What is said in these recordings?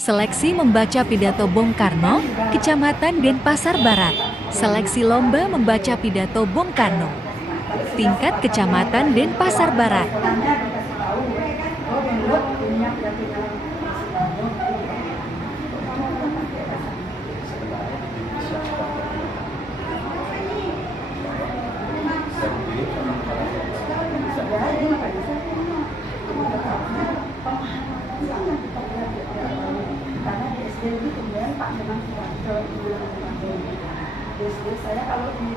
Seleksi membaca pidato Bung Karno, Kecamatan Denpasar Barat. Seleksi lomba membaca pidato Bung Karno, tingkat Kecamatan Denpasar Barat. Saya kalau di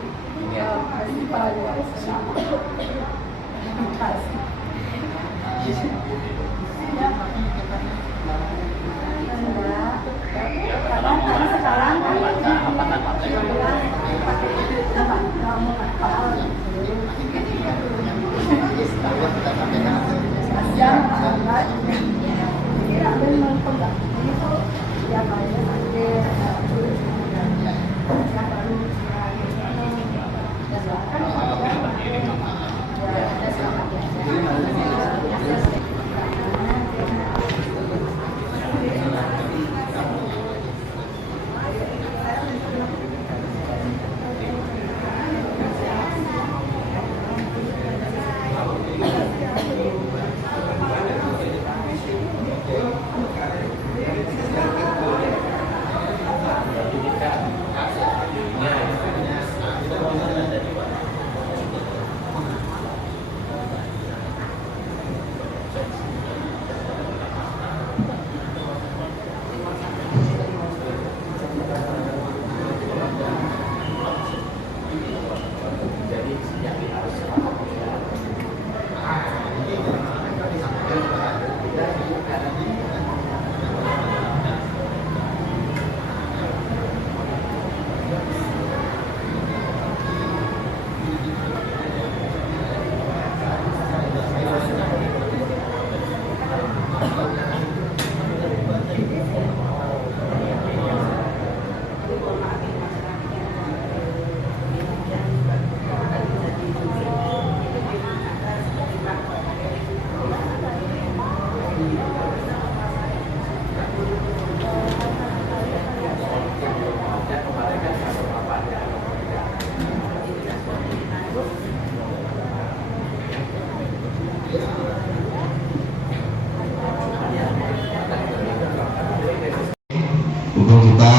kita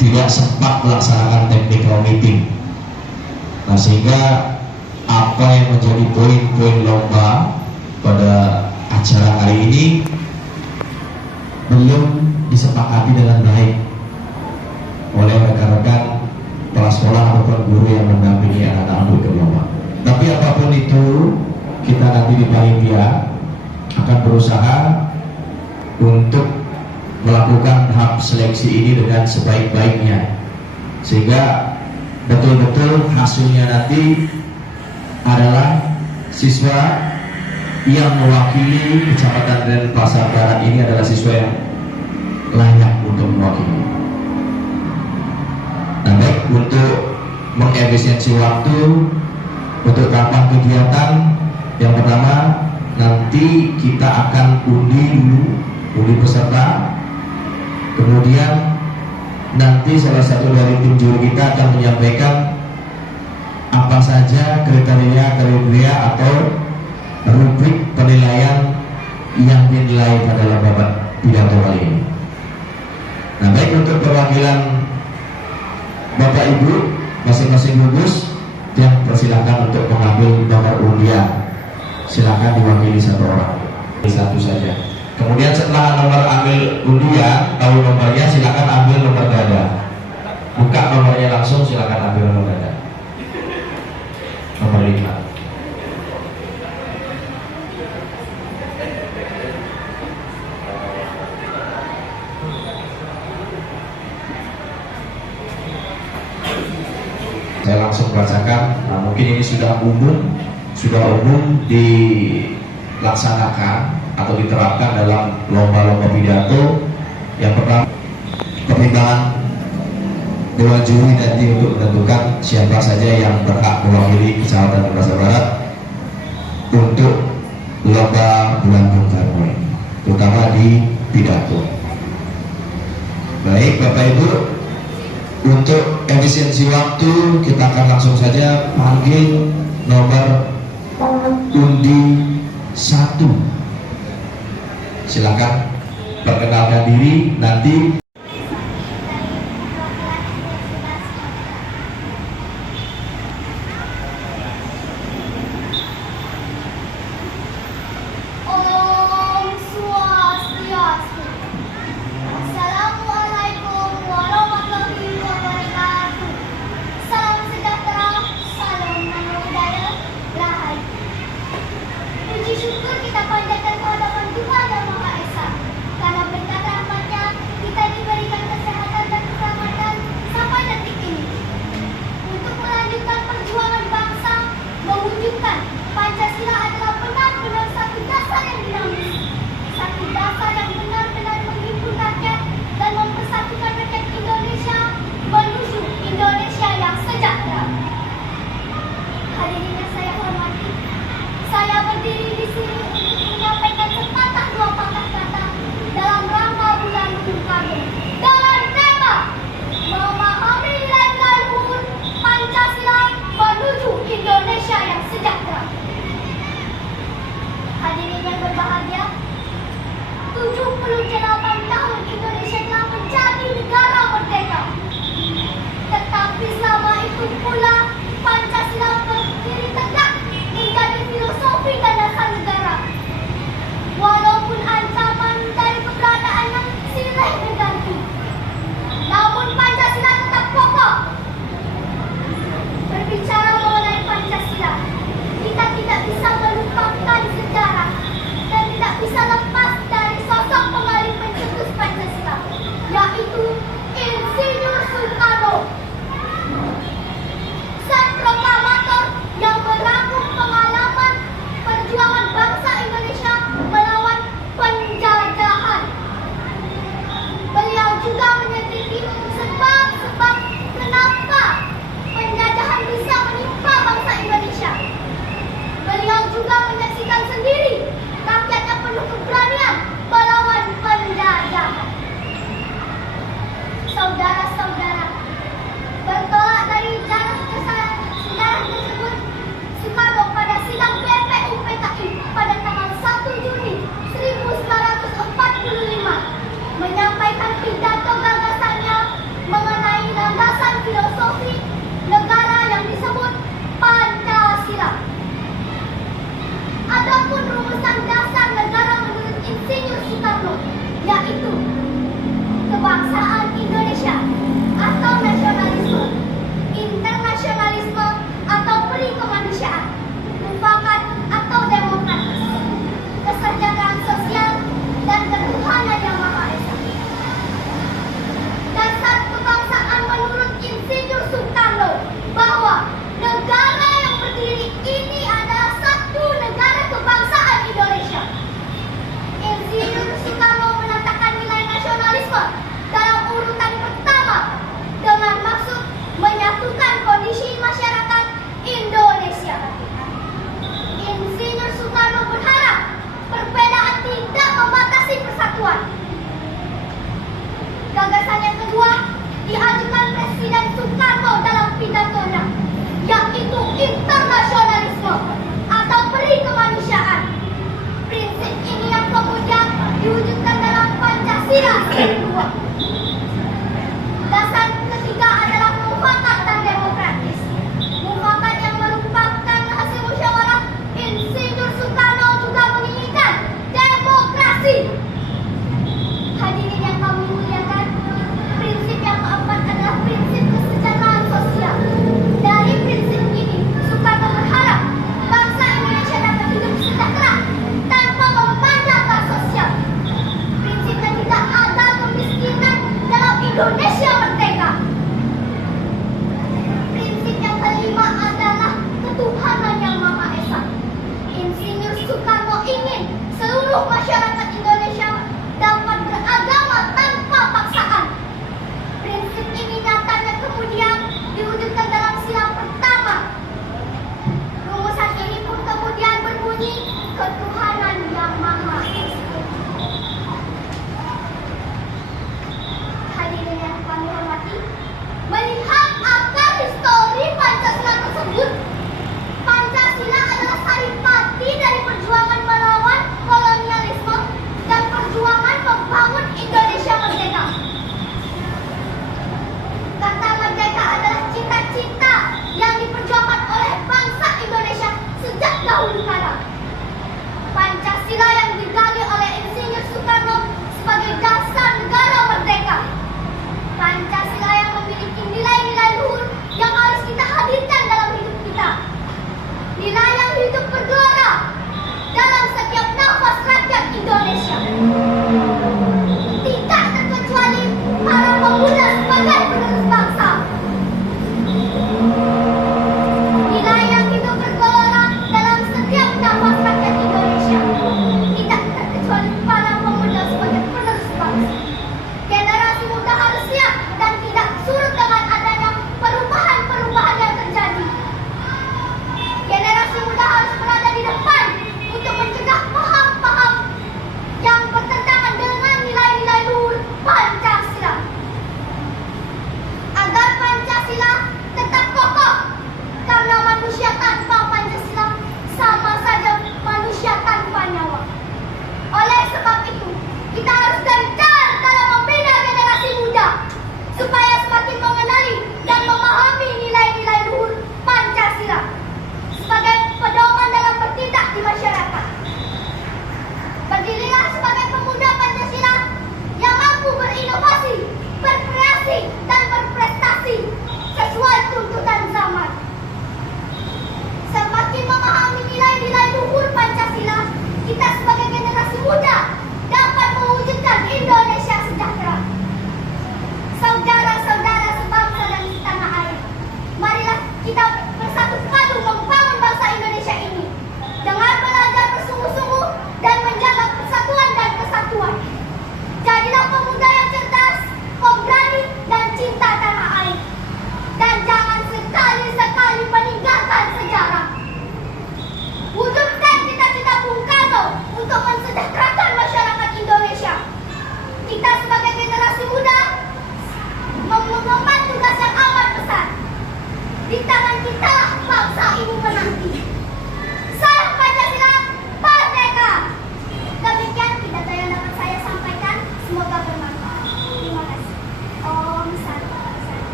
tidak sempat melaksanakan technical meeting. Nah, sehingga apa yang menjadi poin-poin lomba pada acara hari ini belum disepakati dengan baik oleh rekan-rekan kepala sekolah ataupun guru yang mendampingi anak-anak untuk lomba. Tapi apapun itu, kita nanti di panitia akan berusaha untuk melakukan tahap seleksi ini dengan sebaik-baiknya, sehingga betul-betul hasilnya nanti adalah siswa yang mewakili Kecamatan Denpasar Barat ini adalah siswa yang layak untuk mewakili. Nah, baik, untuk mengefisiensi waktu untuk tahapan kegiatan, yang pertama nanti kita akan undi peserta. Kemudian nanti salah satu dari tim juri kita akan menyampaikan apa saja kriteria atau rubrik penilaian yang dinilai pada lomba pidato kali ini. Nah, baik, untuk perwakilan Bapak Ibu masing-masing gugus yang persilahkan untuk mengambil nomor undian, silakan diwakili satu orang, satu saja. Kemudian setelah nomor ambil undian, tahu nomornya, silakan ambil nomor ganda. Buka nomornya langsung, silakan ambil nomor ganda. Nomor 5. Saya langsung bacakan. Nah, mungkin ini sudah umum dilaksanakan atau diterapkan dalam lomba-lomba pidato. Yang pertama, pertimbangan Dewan Juri nanti untuk menentukan siapa saja yang berhak mewakili Kecamatan Denpasar Barat untuk lomba bulan Bung Karno ini. terutama di pidato. Baik Bapak Ibu, untuk efisiensi waktu kita akan langsung saja panggil nomor undi 1. Silakan perkenalkan diri nanti. Om Swastiastu. Assalamualaikum warahmatullahi wabarakatuh. Salam sejahtera, salam budaya, rahayu. Puji syukur kita panjatkan kehadiran Tuhan Yang Maha Esa. Karena berkat rahmat-Nya kita diberikan kesehatan dan keselamatan sampai detik ini. Untuk melanjutkan perjuangan bangsa, mewujudkan Pancasila adalah benar-benar satu dasar yang dinamis, satu dasar yang benar-benar menghimpun rakyat dan mempersatukan rakyat Indonesia menuju Indonesia yang sejahtera. Hadirin yang saya hormati, saya berdiri di sini untuk menyampaikan sepatah dua patah kata dalam rangka bulan Bung Karno dengan tema memahami nilai-nilai luhur Pancasila menuju Indonesia yang sejahtera. Hadirin yang berbahagia, 78 tahun Indonesia telah menjadi negara merdeka. Tetapi selama itu pula Pancasila berdiri tegak menjadi filosofi dan dasar negara. Walaupun ancaman dari keberadaan yang silih berganti, namun Pancasila tetap kokoh. Berbicara mengenai Pancasila, kita tidak bisa melupakan sejarah dan tidak bisa lepas dari sosok penggalih pencetus Pancasila, yaitu Insinyur Soekarno, sang proklamator yang merangkum pengalaman perjuangan bangsa Indonesia melawan penjajahan. Beliau juga menyelidiki sebab-sebab kenapa penjajahan bisa menimpa bangsa Indonesia. Beliau juga menyaksikan sendiri rakyat yang penuh keberanian melawan penjajahan. Saudara-saudara, bertolak dari sejarah tersebut, Soekarno pada sidang PPU PKI pada tanggal 1 Juni 1945 menyampaikan pidato gagasannya mengenai landasan filosofi negara yang disebut Pancasila. Adapun rumusan dasar negara menurut Insinyur Soekarno yaitu kebangsaan Indonesia atau nasionalisme, internasionalisme atau peri kemanusiaan, mufakat atau demokratis, kesejahteraan sosial dan ketuhanan yang Maha Esa. Dasar kebangsaan menurut Insinyur Soekarno bahwa negara yang berdiri ini adalah satu negara kebangsaan Indonesia. Insinyur Soekarno menetapkan nilai nasionalisme dalam urutan pertama dengan maksud menyatukan kondisi masyarakat Indonesia. Insinyur Soekarno berharap perbedaan tidak membatasi persatuan. Gagasan yang kedua diajukan Presiden Soekarno dalam pidatonya, yaitu internasionalisme atau peri kemanusiaan. Prinsip ini yang kemudian diwujudkan dalam Pancasila kedua. Dasar ketiga adalah mufakat dan demokratis. Mufakat yang merupakan hasil musyawarah. Insinyur Soekarno juga menginginkan demokrasi. Hadirin yang kami muliakan, prinsip yang keempat adalah prinsip kesejahteraan sosial. Dari prinsip ini, Soekarno berharap bangsa Indonesia dapat hidup sejahtera tanpa memandang kelas sosial. Prinsipnya tidak ada kemiskinan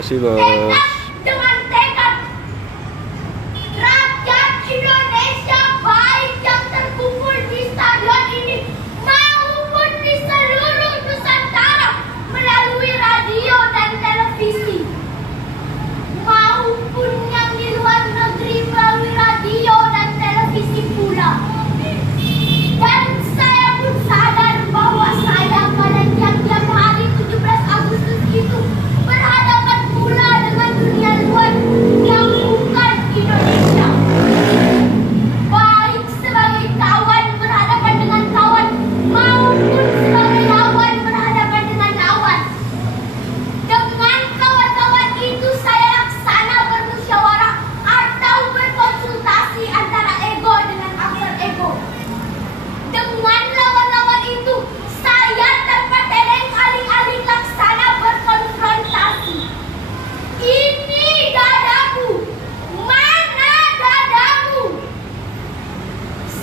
Makasih bos. Dengan tekad rakyat Indonesia baik yang terkumpul di stadion ini maupun di seluruh Nusantara melalui radio dan televisi, maupun yang di luar negeri melalui radio dan televisi pula. Dan saya pun sadar bahwa saya pada tiap-tiap hari 17 Agustus itu berhadapan pula dengan dunia luar yang bukan Indonesia. Baik sebagai kawan berhadapan dengan kawan maupun sebagai lawan berhadapan dengan lawan. Dengan kawan-kawan itu saya laksana bermusyawarah atau berkonsultasi antara ego dengan alter ego. Dengan lawan-lawan itu saya tanpa tereng alih-alih laksana berkonfrontasi. Ini dadaku, mana dadamu?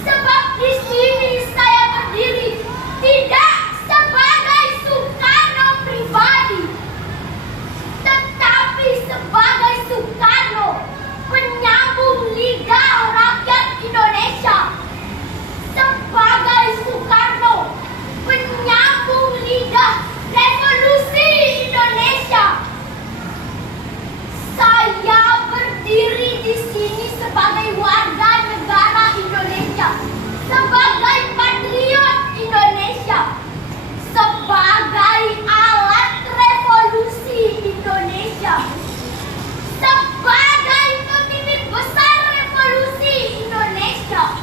Sebab di sini saya berdiri tidak sebagai Soekarno pribadi, tetapi sebagai Soekarno, penyambung Liga Rakyat Indonesia. Sebagai Soekarno, penyambung Liga Revolusi Indonesia. Saya berdiri di sini sebagai warga negara Indonesia, sebagai patriot Indonesia, sebagai alat revolusi Indonesia, sebagai pemimpin besar revolusi Indonesia,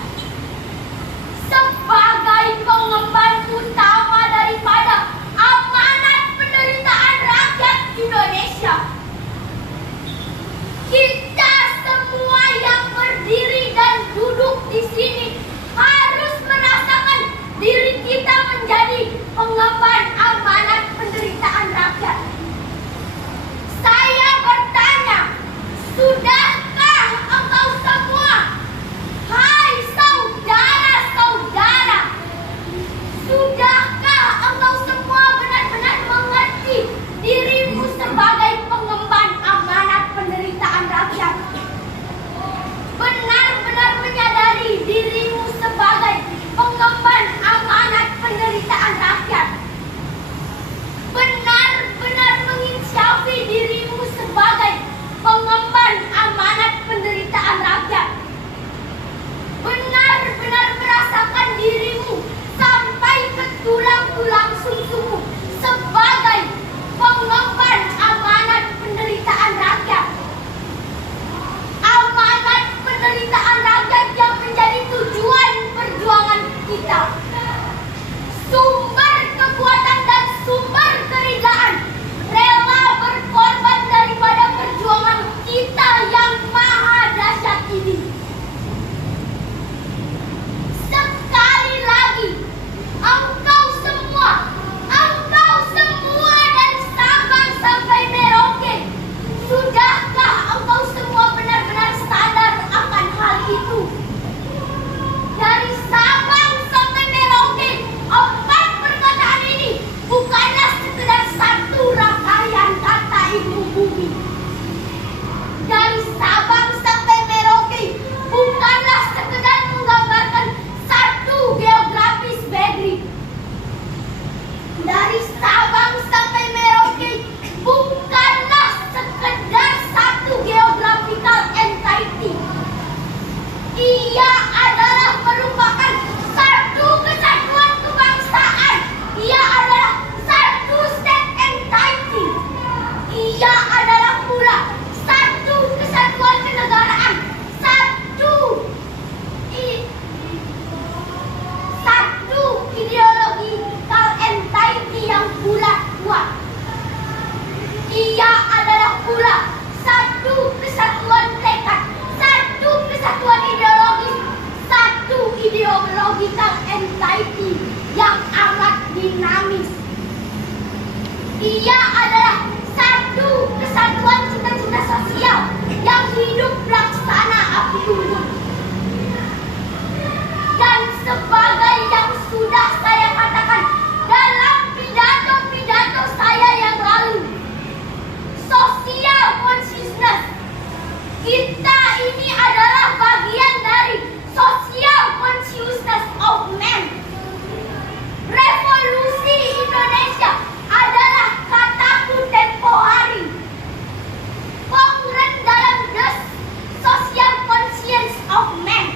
sebagai pengemban utama daripada amanat penderitaan rakyat Indonesia. Kita semua yang berdiri dan consciousness. Kita ini adalah bagian dari social consciousness of man. Revolusi Indonesia adalah kataku tempohari, konkret dalam the social conscience of man.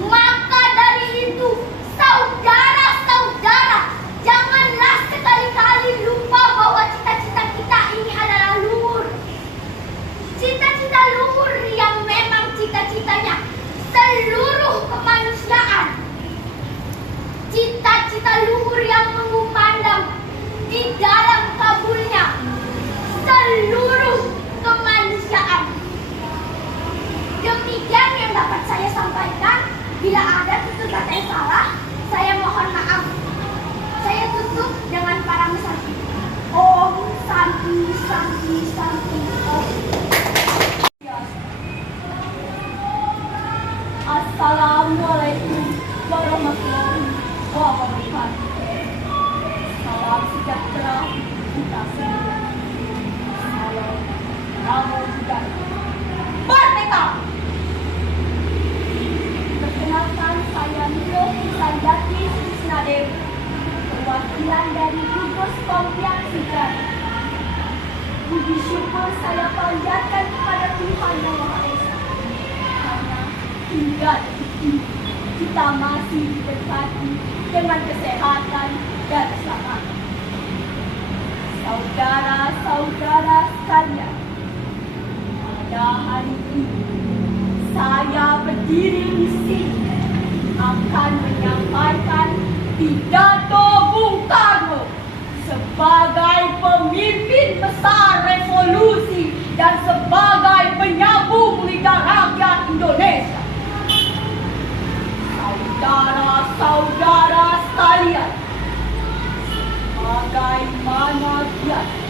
Maka dari itu, saudara-saudara, janganlah sekali-kali lupa bahwa cita-cita kita ini adalah luhur. Cita-cita luhur yang memang cita-citanya seluruh kemanusiaan. Cita-cita luhur yang mengumandang di dalam kabulnya seluruh kemanusiaan. Demikian yang dapat saya sampaikan. Bila ada tutur kata yang salah, saya mohon maaf. Saya tutup dengan para mesanti. Om Santi Santi Santi Om. Assalamualaikum warahmatullahi wabarakatuh. Salam sejahtera kita semua. Salam Namo Buddhaya. Merdeka! Perkenalkan, saya Nilo Sanjati Susnadewi, perwakilan dari gugus Kompian Sejarah. Puji syukur saya panjatkan kepada Tuhan Yang Maha Esa, karena hingga detik ini kita masih diberkati dengan kesehatan dan keselamatan. Saudara-saudara sekalian, pada hari ini saya berdiri di sini akan menyampaikan pidato Bung Karno sebagai pemimpin besar revolusi dan sebagai penyambung Liga Rakyat Indonesia. Saudara-saudara sekalian, bagaimana biasa,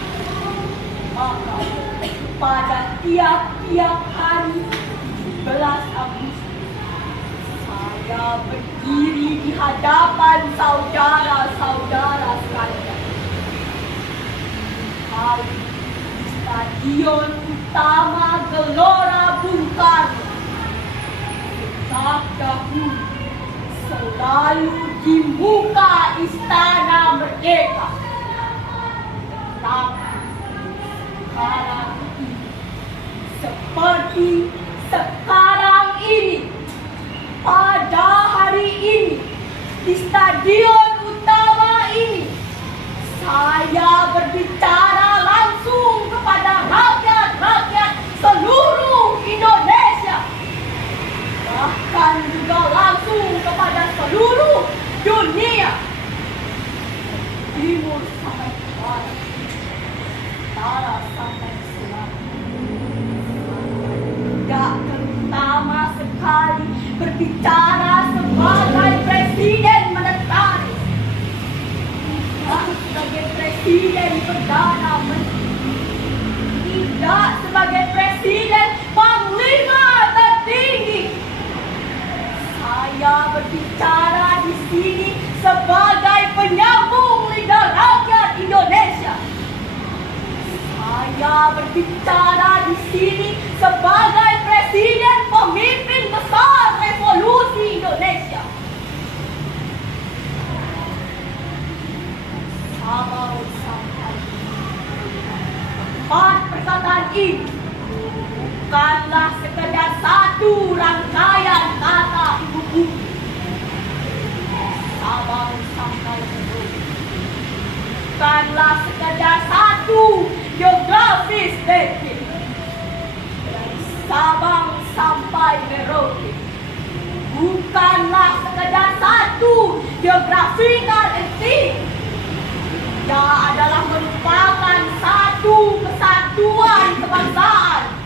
maka pada tiap-tiap hari 17 Agustus saya berdiri di hadapan saudara-saudara sekalian. Hari di Stadion Utama Gelora Bung Karno. Sejak dahulu selalu di muka Istana Merdeka. Tapi sekarang ini, seperti sekarang ini, pada hari ini, di Stadion Utama ini, saya berbicara langsung kepada rakyat-rakyat seluruh Indonesia, bahkan juga langsung kepada seluruh dunia, timur sampai barat, utara sampai selatan. Tidak terutama sekali berbicara sebagai presiden monetaris, tidak sebagai presiden perdana menteri, tidak sebagai presiden panglima tertinggi. Saya berbicara di sini sebagai penyambung Liga Rakyat Indonesia. Saya berbicara di sini sebagai presiden pemimpin besar revolusi Indonesia. Sama sampai empat perkataan ini bukanlah sekedar satu rangkaian kata ibu bumi. Sabang sampai Merauke bukanlah sekedar satu geografis detik. Dari Sabang sampai Merauke bukanlah sekedar satu geographical entity. Ia adalah merupakan satu kesatuan kebangsaan.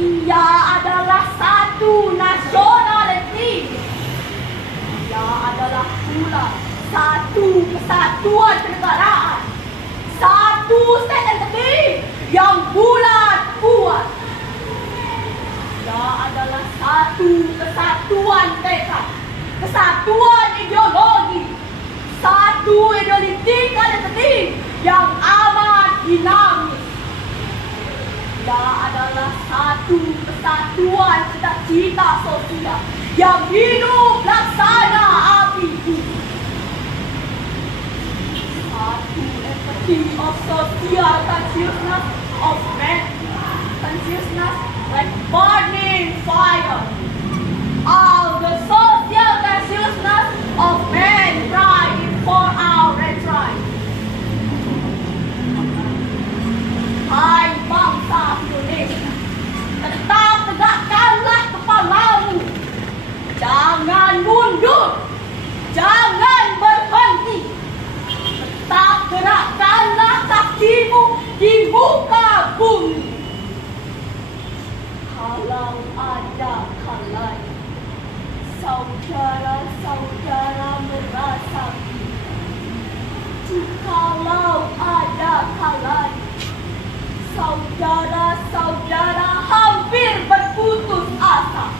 Ia adalah satu nationality. Ia adalah pula satu kesatuan kenegaraan, satu state entity yang bulat kuat. Ia adalah satu kesatuan tekad, kesatuan ideologi, satu ideologi entity yang amat dinamis. persatuan cita-cita sosial yang hidup laksana api bumi. Satu, empathy of social consciousness of man, consciousness like burning fire. All the social consciousness of man crying for our retrieve. Hai bangsa Indonesia, tetap tegakkanlah kepalamu. Jangan mundur, jangan berhenti. Tetap gerakkanlah kakimu di muka bumi. Kalau ada kalanya saudara-saudara merasa kita, jikalau ada kalanya saudara-saudara hampir berputus asa,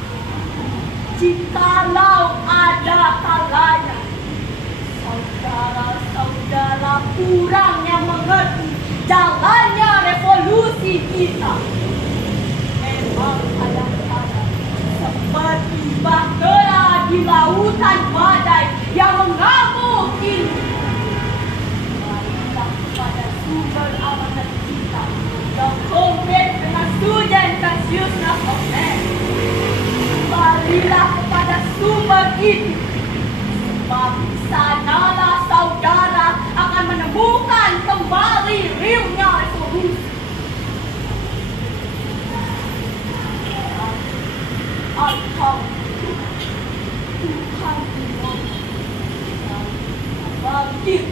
jikalau ada kalanya saudara-saudara kurang yang mengerti jalannya revolusi kita, memang kadang-kadang seperti bahtera di lautan badai yang mengamuk ini. Marilah kepada sumber amanat kita yang komplit dengan student consciousness of man. Marilah kepada sumber itu, sebab di sanalah saudara akan menemukan kembali realnya revolusi. Tuhan bangkit,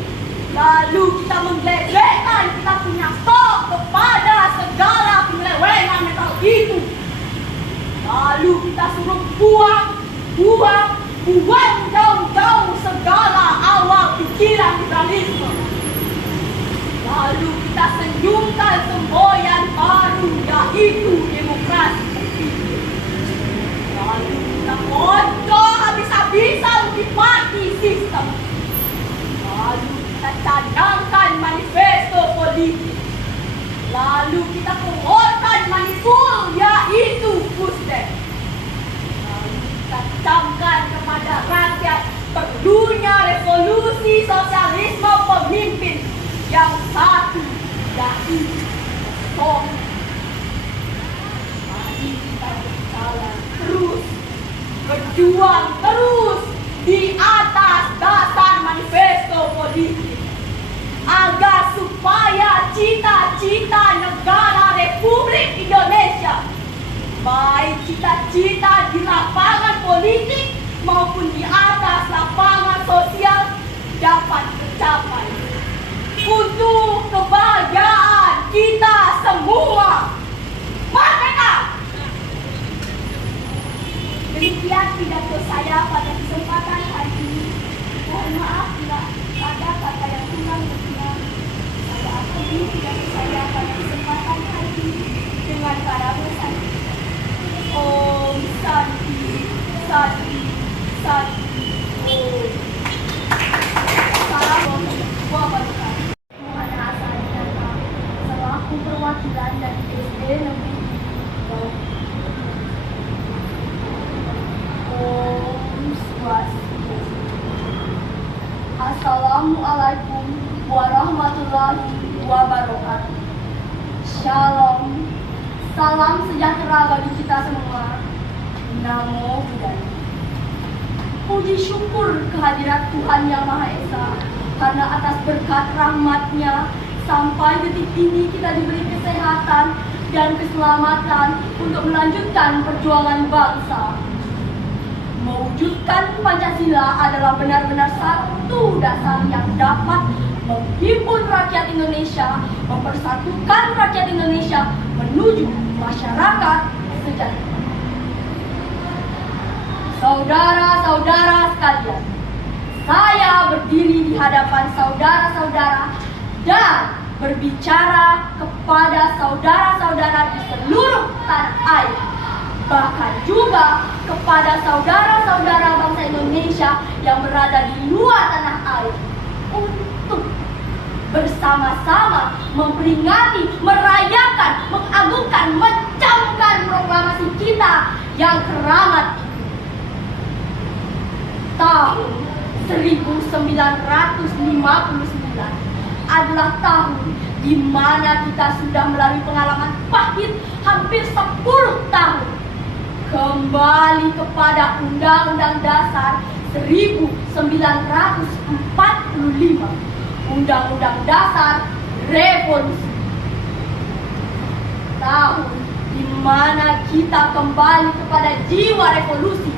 lalu kita menggelekan kita punya stok kepada segala penyelewengan mental itu. Lalu kita suruh buang jauh-jauh segala awal pikiran liberalisme. Lalu kita senyumkan semboyan baru, yaitu demokrasi. Lalu kita bodoh habis-habisan di party sistem. Lalu kita cadangkan manifesto politik. Lalu kita keluarkan manipul, yaitu pusat. Lalu kita camkan kepada rakyat perlunya revolusi sosialisme pemimpin yang satu, yaitu Tom. Mari kita berjalan terus, berjuang terus di atas dasar manifesto politik, agar supaya cita-cita negara Republik Indonesia, baik cita-cita di lapangan politik maupun di atas lapangan sosial, dapat tercapai untuk kebahagiaan kita semua. Merdeka! Demikian pidato saya pada kesempatan hari ini. Mohon maaf bila ada kata yang kurang berkenan. Saya akhiri pidato saya pada kesempatan hari ini dengan para pesan. Om Santi, Santi, Santi, Om. Assalamualaikum warahmatullahi wabarakatuh. Muhammad Hasan Data, selaku perwakilan dari SD Negeri Om Swastiastu. Assalamualaikum warahmatullahi wabarakatuh. Shalom. Salam sejahtera bagi kita semua. Namo Buddhaya. Puji syukur kehadirat Tuhan Yang Maha Esa, karena atas berkat rahmat-Nya sampai detik ini kita diberi kesehatan dan keselamatan untuk melanjutkan perjuangan bangsa. Mewujudkan Pancasila adalah benar-benar satu dasar yang dapat menghimpun rakyat Indonesia, mempersatukan rakyat Indonesia menuju masyarakat sejahtera. Saudara-saudara sekalian, saya berdiri di hadapan saudara-saudara dan berbicara kepada saudara-saudara di seluruh tanah air, bahkan juga kepada saudara-saudara bangsa Indonesia yang berada di luar tanah air, untuk bersama-sama memperingati, merayakan, mengagungkan, mencamkan proklamasi adalah tahun di mana kita sudah melalui pengalaman pahit hampir 10 tahun kembali kepada Undang-Undang Dasar 1945, Undang-Undang Dasar Revolusi. Tahun di mana kita kembali kepada jiwa revolusi,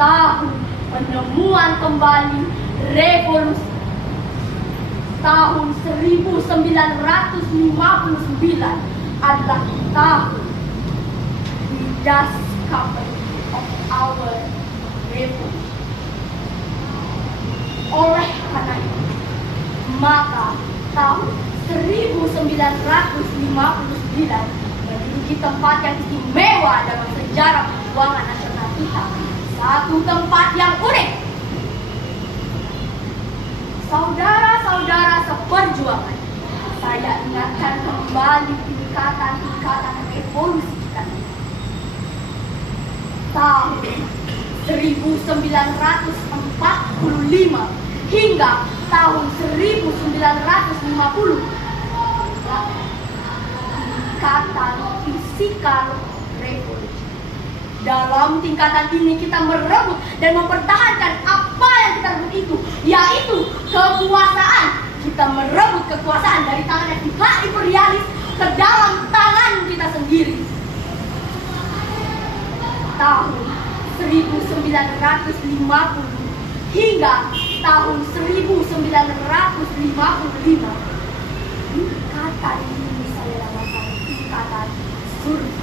tahun penemuan kembali revolusi. Tahun 1959 adalah tahun discovery of our revolution. Oleh karena itu, maka tahun 1959 menduduki tempat yang istimewa dalam sejarah perjuangan nasional kita. Satu tempat yang unik. Saudara-saudara seperjuangan, saya ingatkan kembali tingkatan-tingkatan revolusi kita. Tahun 1945 hingga tahun 1950, tingkatan fisikal revolusi. Dalam tingkatan ini kita merebut dan mempertahankan apa yang kita rebut itu, yaitu kekuasaan. Kita merebut kekuasaan dari tangan yang pihak imperialis ke dalam tangan kita sendiri. Tahun 1950 hingga tahun 1955, tingkatan ini saya namakan tingkatan survival.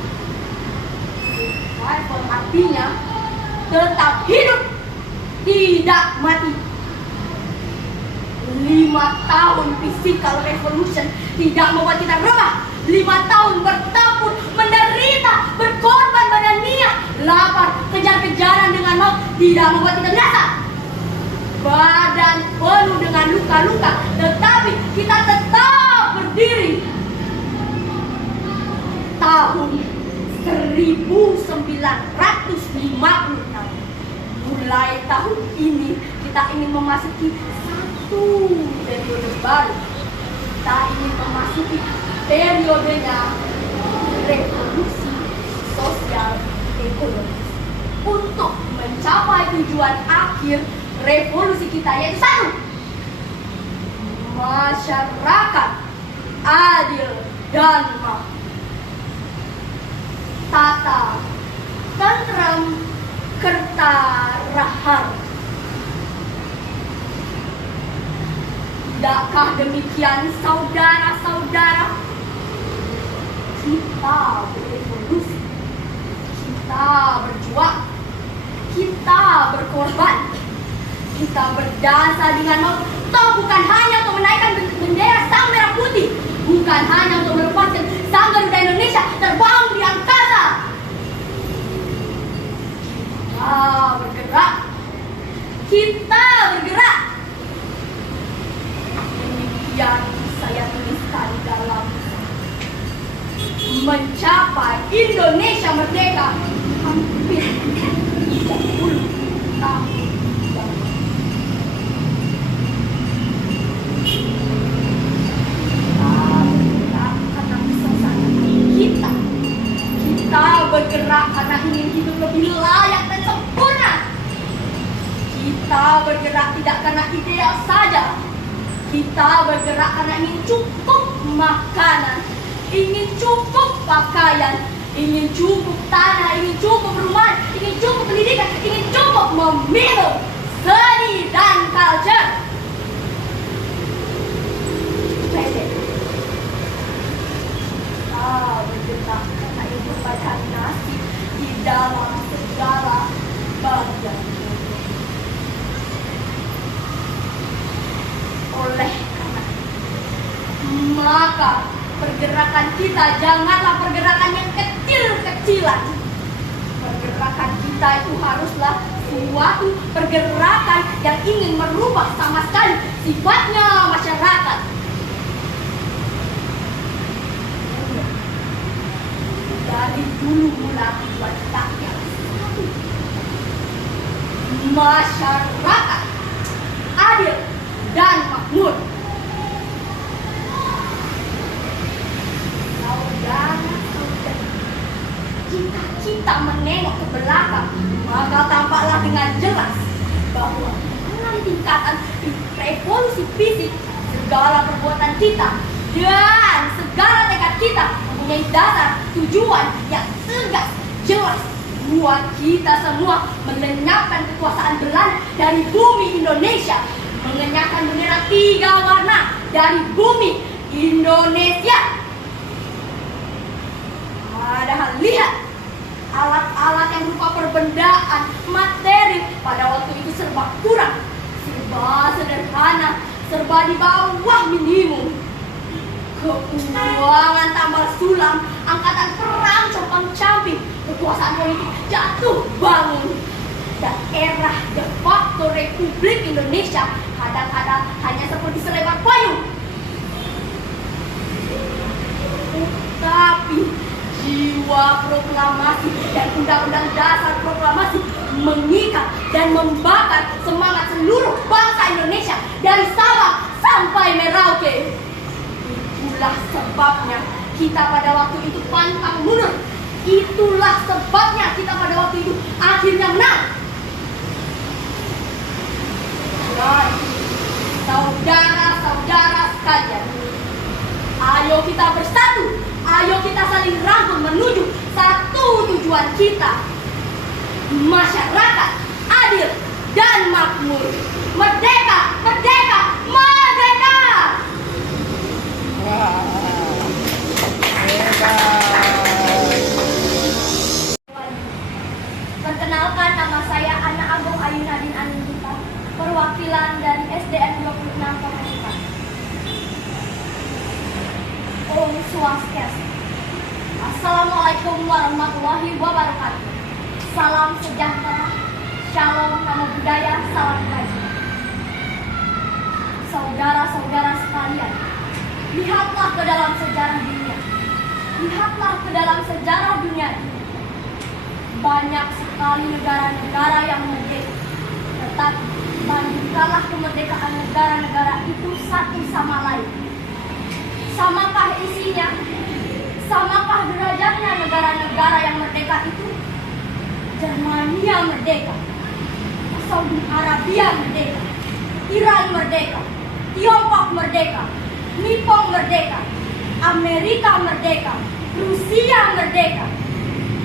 Artinya tetap hidup, tidak mati. 5 tahun physical revolution tidak membuat kita remah. 5 tahun bertempur, menderita, berkorban badan niat, lapar, kejar-kejaran dengan maut tidak membuat kita binasa. Badan penuh dengan luka-luka, tetapi kita tetap berdiri. Tahun 1956. Mulai tahun ini kita ingin memasuki satu periode baru. Kita ingin memasuki periodenya revolusi sosial ekonomi. Untuk mencapai tujuan akhir revolusi kita, yaitu satu, masyarakat adil dan makmur, tata tentrem kertarahan. Tidakkah demikian, saudara-saudara? Kita berevolusi, kita berjuang, kita berkorban, kita berdansa dengan maut. Toh bukan hanya untuk menaikkan bendera sang merah putih, bukan hanya untuk melepaskan sang Garuda Indonesia terbang di angkasa. Kita bergerak. Demikian saya tuliskan dalam mencapai Indonesia merdeka hampir 30 tahun. Kita bergerak karena ingin hidup lebih layak dan sempurna. Kita bergerak tidak karena ideal saja. Kita bergerak karena ingin cukup makanan, ingin cukup pakaian, ingin cukup tanah, ingin cukup rumah, ingin cukup pendidikan, ingin cukup meminum seni dan culture. Bergerak karena ingin berbagi nasib di dalam segala bagian. Oleh karena maka pergerakan kita janganlah pergerakan yang kecil-kecilan. Pergerakan kita itu haruslah suatu pergerakan yang ingin merubah sama sekali sifatnya masyarakat. Dari dulu mula buat rakyat masyarakat adil dan makmur. Saudara-saudara, jika kita menengok ke belakang, maka tampaklah dengan jelas bahwa dengan tingkatan revolusi fisik, segala perbuatan kita dan segala tekad kita mempunyai dasar tujuan yang tegas, jelas, buat kita semua melenyapkan kekuasaan Belanda dari bumi Indonesia, mengenyahkan bendera 3 warna dari bumi Indonesia. Padahal lihat, alat-alat yang berupa perbendaan materi pada waktu itu serba kurang, serba sederhana, serba di bawah minimum. Keuangan tambal sulam, angkatan perang compang-camping, kekuasaan politik jatuh bangun. Daerah de facto Republik Indonesia kadang-kadang hanya seperti selebar payung. Tapi jiwa proklamasi dan undang-undang dasar proklamasi mengikat dan membakar semangat seluruh bangsa Indonesia dari Sabang sampai Merauke. Itulah sebabnya kita pada waktu itu pantang mundur. Itulah sebabnya kita pada waktu itu akhirnya menang. Dan saudara-saudara sekalian, ayo kita bersatu, ayo kita saling rangkul menuju satu tujuan kita, masyarakat adil dan makmur. Merdeka, merdeka, merdeka! Perkenalkan, nama saya Ana Agung Ayu Nadine Anindita, perwakilan dari SDN 26 Komunitas. Om Swastiastu. Assalamualaikum warahmatullahi wabarakatuh. Salam sejahtera, shalom, namo buddhaya, salam kebajikan. Saudara-saudara sekalian, lihatlah ke dalam sejarah dunia. Lihatlah ke dalam sejarah dunia ini. Banyak sekali negara-negara yang merdeka. Tetapi bandingkanlah kemerdekaan negara-negara itu satu sama lain. Samakah isinya? Samakah derajatnya negara-negara yang merdeka itu? Jermania merdeka, Saudi Arabia merdeka, Iran merdeka, Tiongkok merdeka, Nippon merdeka, Amerika merdeka, Rusia merdeka,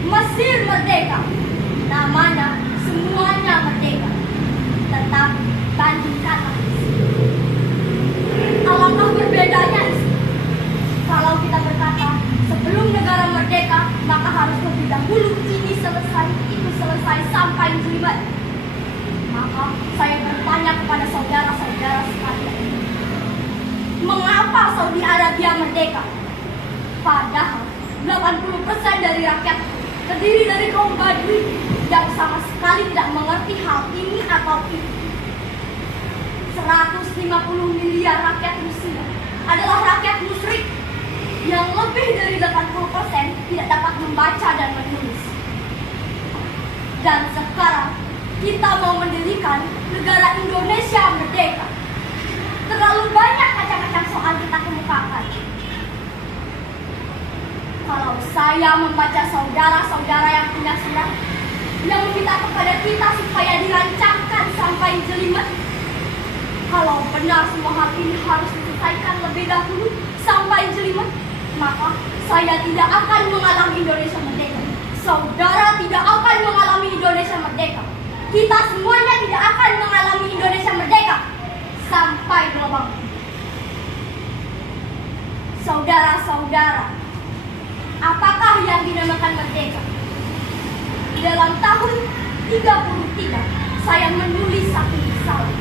Mesir merdeka. Namanya semuanya merdeka. Tetapi bandingkanlah alangkah berbedanya isi. Kalau kita berkata sebelum negara merdeka, maka harus lebih dahulu ini selesai, itu selesai sampai jelimet. Maka saya bertanya kepada saudara-saudara sekalian, mengapa Saudi Arabia merdeka? Padahal 80% dari rakyat terdiri dari kaum Badui yang sama sekali tidak mengerti hal ini atau itu. 150 miliar rakyat Rusia adalah rakyat musyrik yang lebih dari 80% tidak dapat membaca dan menulis. Dan sekarang kita mau mendirikan negara Indonesia merdeka. Terlalu banyak macam-macam soal kita kemukakan. Kalau saya membaca saudara-saudara yang punya surat yang meminta kepada kita supaya dirancangkan sampai jelimet, kalau benar semua hal ini harus diselesaikan lebih dahulu sampai jelimet, maka saya tidak akan mengalami Indonesia merdeka. Saudara tidak akan mengalami Indonesia merdeka. Kita semuanya tidak akan mengalami Indonesia merdeka sampai gelombang. Saudara-saudara, apakah yang dinamakan merdeka? Dalam tahun 33, saya menulis satu risalah.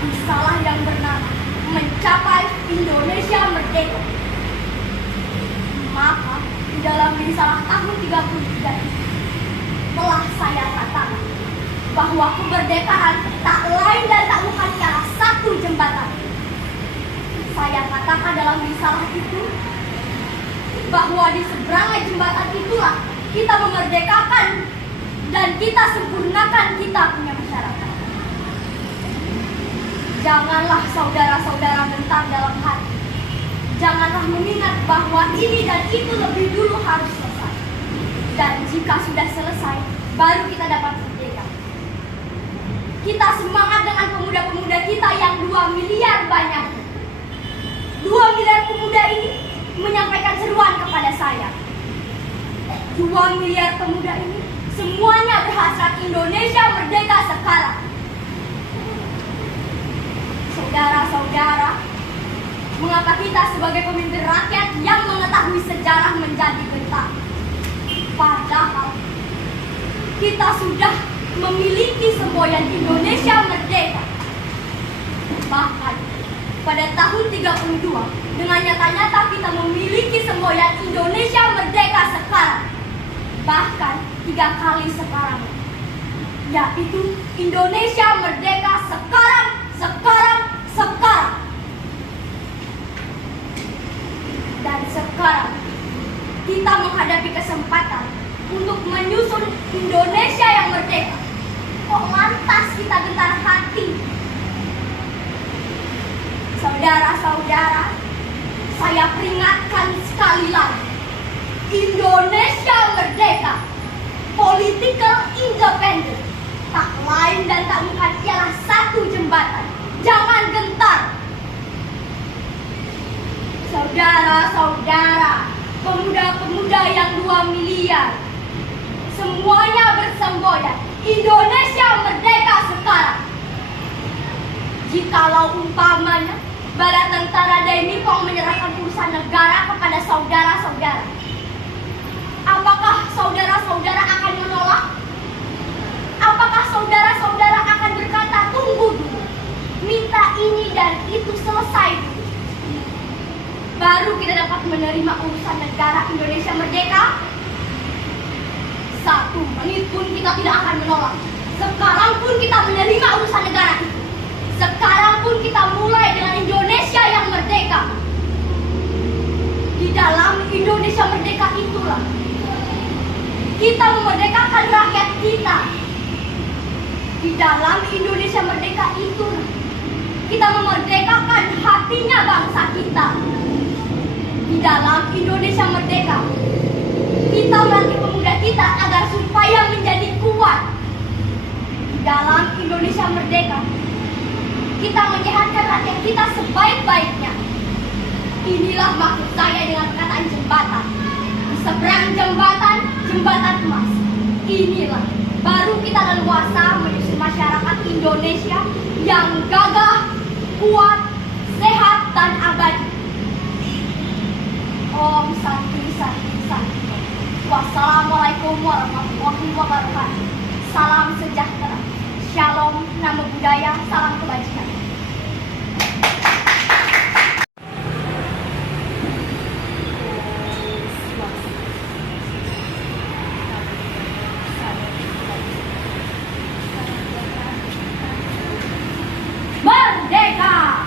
Risalah yang bernama Mencapai Indonesia Merdeka. Maka di dalam risalah tahun 33 telah saya katakan bahwa kemerdekaan tak lain dan tak bukan ialah satu jembatan. Saya katakan dalam risalah itu bahwa di seberang jembatan itulah kita memerdekakan dan kita sempurnakan kita punya masyarakat. Janganlah saudara-saudara gentar dalam hati. Janganlah mengingat bahwa ini dan itu lebih dulu harus selesai. Dan jika sudah selesai, baru kita dapat merdeka. Kita semangat dengan pemuda-pemuda kita yang 2 miliar banyak. 2 miliar pemuda ini menyampaikan seruan kepada saya. 2 miliar pemuda ini semuanya berhasrat Indonesia merdeka sekarang. Saudara-saudara, mengapa kita sebagai pemimpin rakyat yang mengetahui sejarah menjadi gentar? Padahal kita sudah memiliki semboyan Indonesia merdeka. Bahkan pada tahun 32, dengan nyata-nyata kita memiliki semboyan Indonesia merdeka sekarang. Bahkan 3 kali sekarang, yaitu Indonesia merdeka sekarang. Dan sekarang kita menghadapi kesempatan untuk menyusun Indonesia yang merdeka. Kok lantas kita gentar hati? Saudara-saudara, saya peringatkan sekali lagi. Indonesia merdeka, political independent, tak lain dan tak bukan ialah satu jembatan. Jangan gentar. Saudara-saudara, pemuda-pemuda yang 2 miliar, semuanya bersemboyan Indonesia merdeka sekarang. Jikalau umpamanya bala tentara Daimipong menyerahkan urusan negara kepada saudara-saudara, apakah saudara-saudara akan menolak? Apakah saudara-saudara akan berkata, tunggu dulu, minta ini dan itu selesai dulu, baru kita dapat menerima urusan negara Indonesia merdeka? 1 menit pun kita tidak akan menolak. Sekarang pun kita menerima urusan negara itu. Sekarang pun kita mulai dengan Indonesia yang merdeka. Di dalam Indonesia merdeka itulah kita memerdekakan rakyat kita. Di dalam Indonesia merdeka itulah kita memerdekakan hatinya bangsa kita. Di dalam Indonesia merdeka kita melatih pemuda kita agar supaya menjadi kuat. Di dalam Indonesia merdeka kita menyehatkan rakyat kita sebaik-baiknya. Inilah maksud saya dengan perkataan jembatan. Di seberang jembatan, jembatan emas. Inilah baru kita leluasa menyusun masyarakat Indonesia yang gagah, kuat, sehat, dan abadi. Om Santi Santi Santi. Wassalamualaikum warahmatullahi wabarakatuh. Salam sejahtera. Shalom, namo buddhaya, salam kebajikan. Merdeka!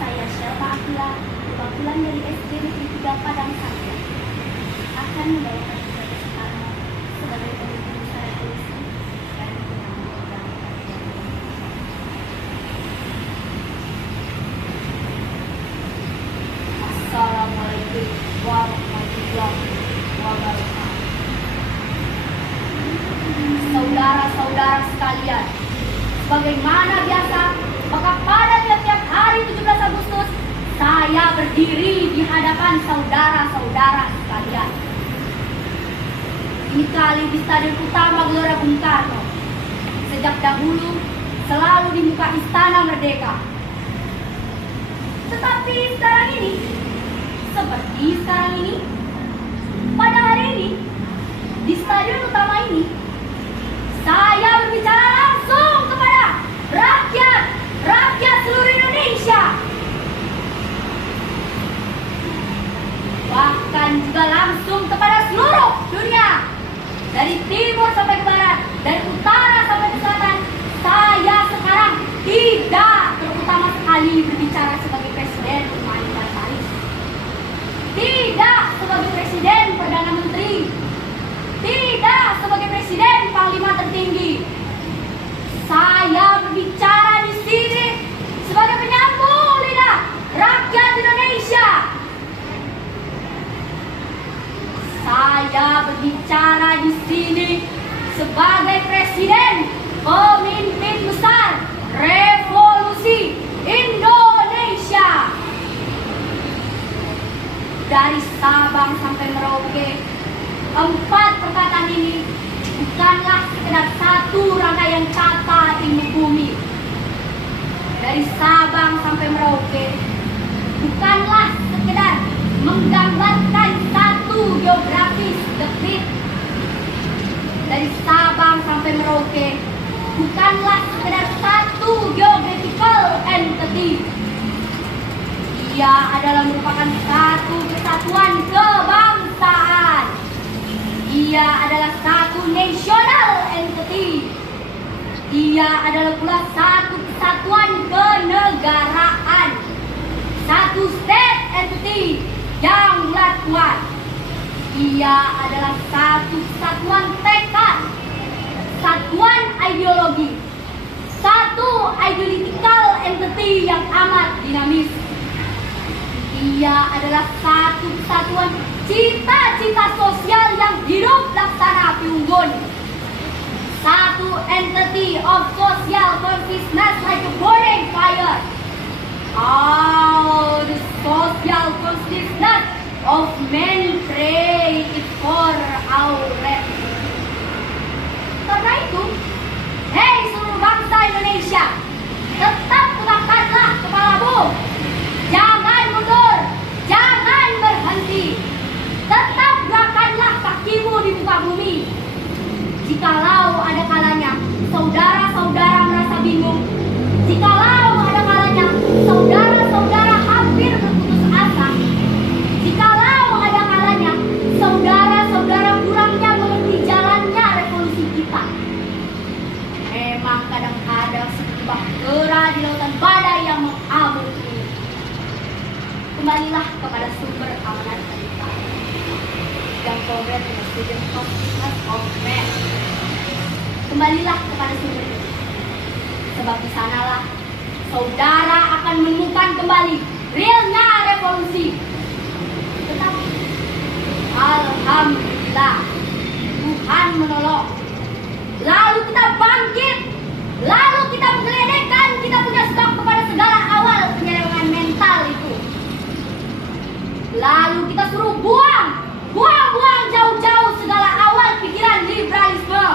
Saya Shelma Akila, perwakilan dari SD Negeri 3 Padang Sari, akan membawakan kepada Soekarno sebagai pemimpin usaha polisi dan penanggung jawab. Assalamualaikum warahmatullahi wabarakatuh. Saudara-saudara sekalian, sebagaimana biasa, maka pada tiap-tiap hari 17 Agustus, saya berdiri di hadapan saudara-saudara sekalian. Ini kali di Stadion Utama Gelora Bung Karno. Sejak dahulu selalu di muka Istana Merdeka. Tetapi sekarang ini, seperti sekarang ini, pada hari ini, di Stadion Utama ini, saya berbicara langsung kepada rakyat seluruh Indonesia. Bahkan juga langsung kepada seluruh dunia. Dari timur sampai ke barat, dari utara sampai ke selatan. Saya sekarang tidak terutama sekali berbicara sebagai presiden Rumah Inventaris. Saya berbicara di sini sebagai penyambung lidah rakyat Indonesia. Saya berbicara di sini sebagai presiden pemimpin besar revolusi Indonesia. Dari Sabang sampai Merauke, 4 perkataan ini bukanlah sekedar satu rangkaian kata ilmu bumi. Dari Sabang sampai Merauke bukanlah sekedar menggambarkan satu geografis dekrit. Dari Sabang sampai Merauke bukanlah sekedar satu geographical entity. Ia adalah merupakan satu kesatuan kebangsaan. Ia adalah satu national entity. Ia adalah pula satu kesatuan kenegaraan. Satu state entity yang kuat. Ia adalah satu kesatuan tekad, satuan ideologi, satu ideological entity yang amat dinamis. Ia adalah satu kesatuan cita-cita sosial yang hidup laksana api unggun. Satu entity of social consciousness like a burning fire. Oh, the social consciousness of men pray it for our rest. Karena itu, hei seluruh bangsa Indonesia, tetap tegakkanlah kepalamu. Jangan mundur, jangan berhenti. Tetap gerakanlah kakimu di muka bumi. Jikalau ada kalanya saudara-saudara merasa bingung, jikalau ada kalanya saudara-saudara hampir berputus asa, jikalau ada kalanya saudara-saudara kurangnya mengerti jalannya revolusi kita. Memang kadang-kadang seperti bahtera di lautan badai yang mengamuk ini. Kembalilah kepada sumber amanat kita yang progress in the student consciousness of man. Kembalilah kepada sumber ini, sebab di sanalah saudara akan menemukan kembali realnya revolusi. Tetapi alhamdulillah Tuhan menolong. Lalu kita bangkit, lalu kita menggeledekan kita punya stok kepada segala awal penyelewengan mental itu. Lalu kita suruh buang jauh-jauh segala awal pikiran liberalisme.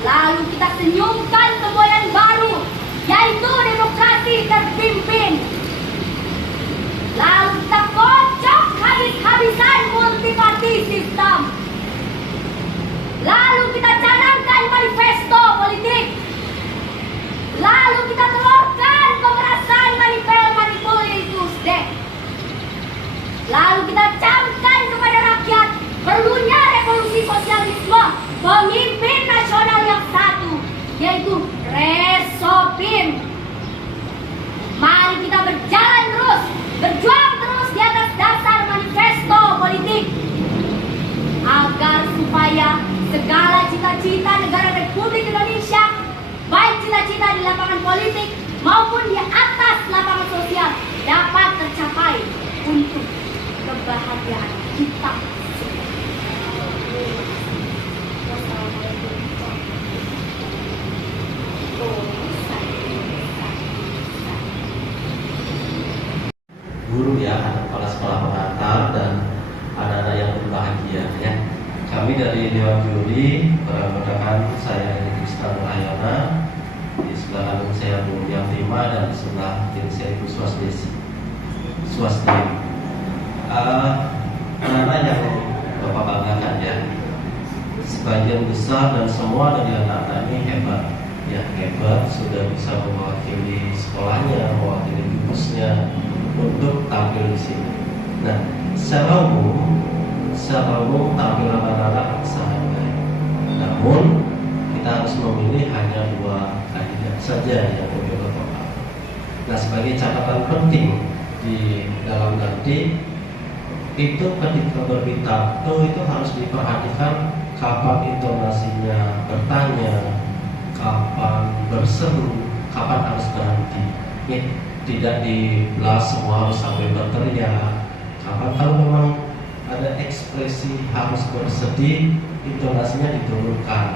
Lalu kita senyumkan semboyan baru, yaitu demokrasi terpimpin. Lalu kita kocok habis-habisan multiparty system. Lalu kita canangkan manifesto politik. Lalu kita telurkan pemerasan manipulatus dek. Lalu kita camkan kepada rakyat perlunya revolusi sosialisme, pemimpin nasional yang satu, yaitu Resopim. Mari kita berjalan terus, berjuang terus di atas dasar manifesto politik, agar supaya segala cita-cita negara Republik Indonesia, baik cita-cita di lapangan politik maupun di atas lapangan sosial, dapat tercapai untuk kebahagiaan kita. Guru ya, kepala sekolah pengantar dan anak-anak yang berbahagia ya. Kami dari Dewan Juri beranggotakan saya Krisna Nurayana, di sebelah kanan saya Bu Yamtima dan di sebelah kiri saya Bu Swasti. Anak-anak yang Bapak banggakan ya, sebagian besar dan semua dari anak-anak ini hebat ya, hebat, sudah bisa mewakili sekolahnya, mewakili kampusnya untuk tampil di sini. Nah, secara umum tampilan anak-anak sangat baik. Namun kita harus memilih hanya 2 kandidat saja yang lebih bertotal. Nah, sebagai catatan penting di dalam nanti itu ketika berpidato itu harus diperhatikan kapan intonasinya bertanya, berseru, kapan harus berhenti. Ya, tidak dibelas semua harus sampai berteriak. Kapan kalau memang ada ekspresi harus bersedih, intonasinya diturunkan.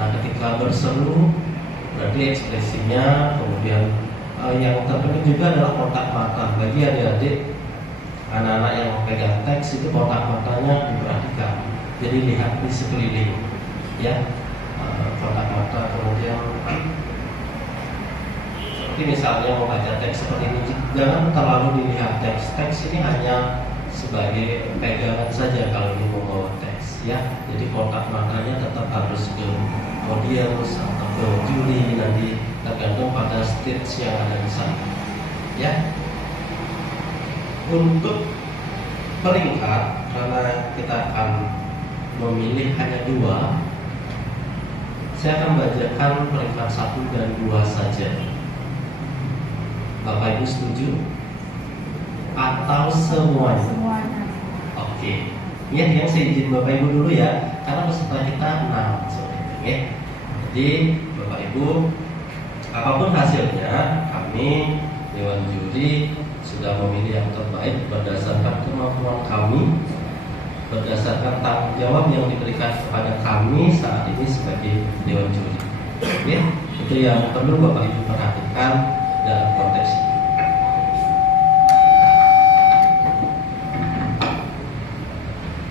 Nah, ketika berseru berarti ekspresinya, kemudian yang terpenting juga adalah kontak mata. Bagi adik-adik, anak-anak yang pegang teks itu kontak matanya diperhatikan. Jadi lihat di sekeliling, ya, kontak mata. Kemudian seperti misalnya membaca teks seperti ini, jangan terlalu dilihat teks ini hanya sebagai pegangan saja kalau ini membawa teks, ya. Jadi kontak matanya tetap harus ke audiens atau ke juri, nanti tergantung pada stage yang ada di sana, ya. Untuk peringkat, karena kita akan memilih hanya 2, saya akan bacakan peringkat 1 dan 2 saja. Bapak Ibu setuju? Atau semuanya? Semuanya. Oke. Ya, yang saya izin Bapak Ibu dulu ya, karena peserta kita 6 seperti itu, ya. Jadi Bapak Ibu, apapun hasilnya, kami Dewan Juri sudah memilih yang terbaik berdasarkan kemampuan kami, berdasarkan tanggung jawab yang diberikan kepada kami saat ini sebagai Dewan Juri. Ya, itu yang perlu Bapak Ibu perhatikan dalam konteks ini.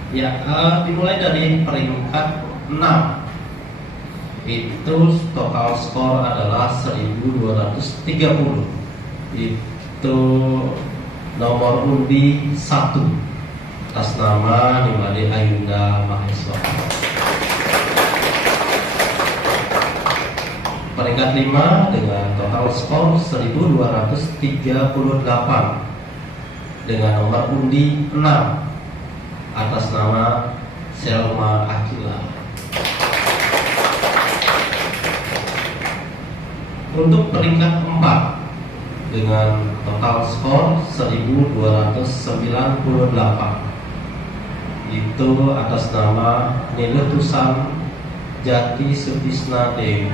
Ya, dimulai dari peringkat 6. Itu total skor adalah 1230. Itu nomor undi 1 atas nama Nimade Ayunda Maheswara. Peringkat 5 dengan total skor 1238 dengan nomor undi 6 atas nama Selma Akila. Untuk peringkat 4 dengan total skor 1298 itu atas nama Nilutusan Jati Sutisna Dewi.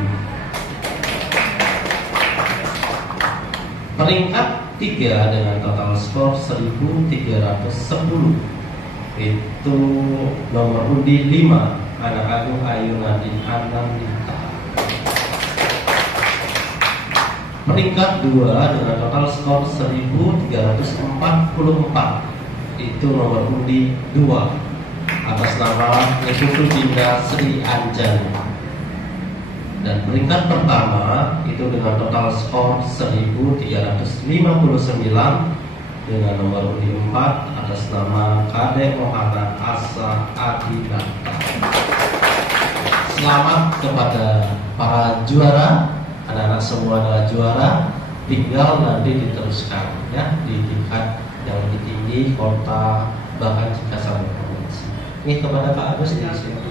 Peringkat 3 dengan total skor 1310 itu nomor undi 5 Anak Agung Ayu Nadine Anandita. Peringkat 2 dengan total skor 1344 itu nomor undi 2 atas nama Niputu Dinda Sri Anjani. Dan peringkat pertama itu dengan total skor 1359 dengan nomor undi 4 atas nama Kadek Mohana Asa Adinata. Selamat kepada para juara, anak-anak semua adalah juara. Tinggal nanti diteruskan ya di tingkat yang lebih tinggi, kota, bahkan jika sampai provinsi. Ini kepada Pak Agus, silakan.